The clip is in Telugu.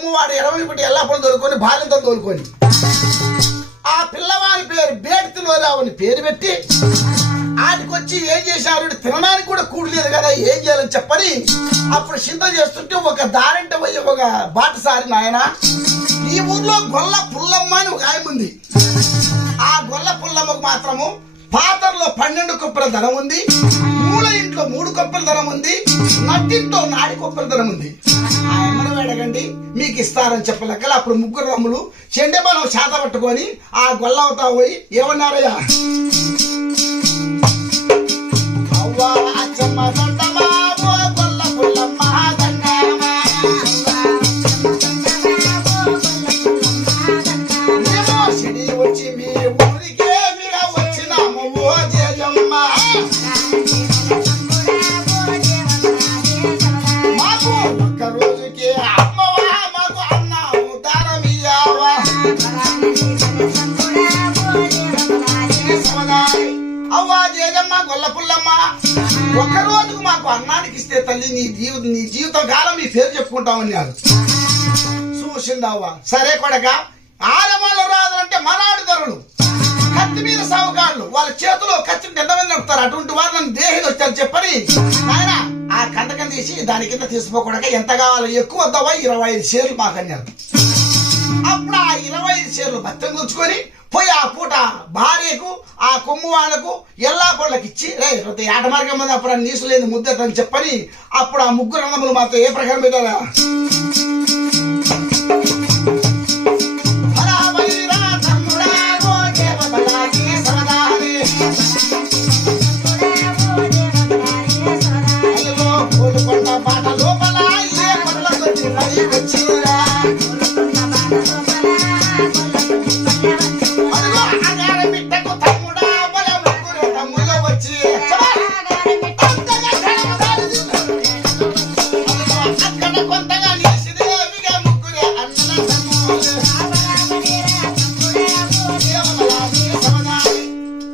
కొమ్ము వాడు ఎడవలిపట్టి ఎల్లప్పుడు తోలుకొని బాల్యంతో తోలుకొని ఆ పిల్లవాడి పేరు బేటిలోరావు అని పేరు పెట్టి ఆడికొచ్చి ఏం చేశారు తినడానికి కూడా కూడలేదు కదా ఏం చేయాలని చెప్పని అప్పుడు చింత చేస్తుంటే ఒక దారింట పోయి ఒక బాటసారి నాయన ఈ ఊర్లో గొల్ల పుల్లమ్మ అని ఒక ఆయన ఉంది. ఆ గొల్ల పుల్లమ్మకు మాత్రము పాతరలో 12 కుప్పల ధనం ఉంది, మూల ఇంట్లో 3 కుప్పల ధనం ఉంది, నట్టింట్లో 4 కుప్పల ధనం ఉంది. ఆ ఎమ్మను వేడగండి మీకు ఇస్తారని చెప్పలేక అప్పుడు ముగ్గురు రమ్ములు చెండెబలం చేత పట్టుకొని ఆ గొల్లవతా పోయి ఏమన్నారయ్యా అవ్వా అచ్చమ్మ దొండమా ఓ గొల్ల పుల్లమ్మ దండమా మేము సిడి వచ్చి మీ ఊరికే మీరా వచ్చినాము ఓ జయమ్మ మాకు ఒక్క రోజుకి అమ్మవా మాకు అన్నాము దానమియ్యావా అవ్వా జయమ్మ గొల్ల పుల్లమ్మ ఒక్క రోజుకు మాకు అన్నానికి ఇస్తే తల్లి నీ జీవిత కాలం నీ పేరు చెప్పుకుంటామన్నారు. చూసిందవ్వా సరే కొడక ఆరమాళ్ళు రాదంటే మనాడు ధరలు కత్తి మీద సావుకాళ్ళు వాళ్ళ చేతిలో కత్తిని ఎంత మంది నడుపుతారు అటువంటి వారు నన్ను దేహం వచ్చారు చెప్పని ఆయన ఆ కంటకం తీసి దాని కింద తీసుకోకూడక ఎంత కావాలో ఎక్కువ వద్దావా 25 షేర్లు మాకన్నారు. అప్పుడు ఆ 25 షేర్లు భత్తం కూర్చుకొని పోయి ఆ పూట భార్యకు ఆ కొమ్ము వాళ్ళకు ఎల్లా కోళ్ళకి ఇచ్చి రే ఆట మార్గం మీద అప్పుడు నీసు లేదు ముద్దతని చెప్పని అప్పుడు ఆ ముగ్గురు అన్నములు మాత్రం ఏ ప్రకారం పెట్టారా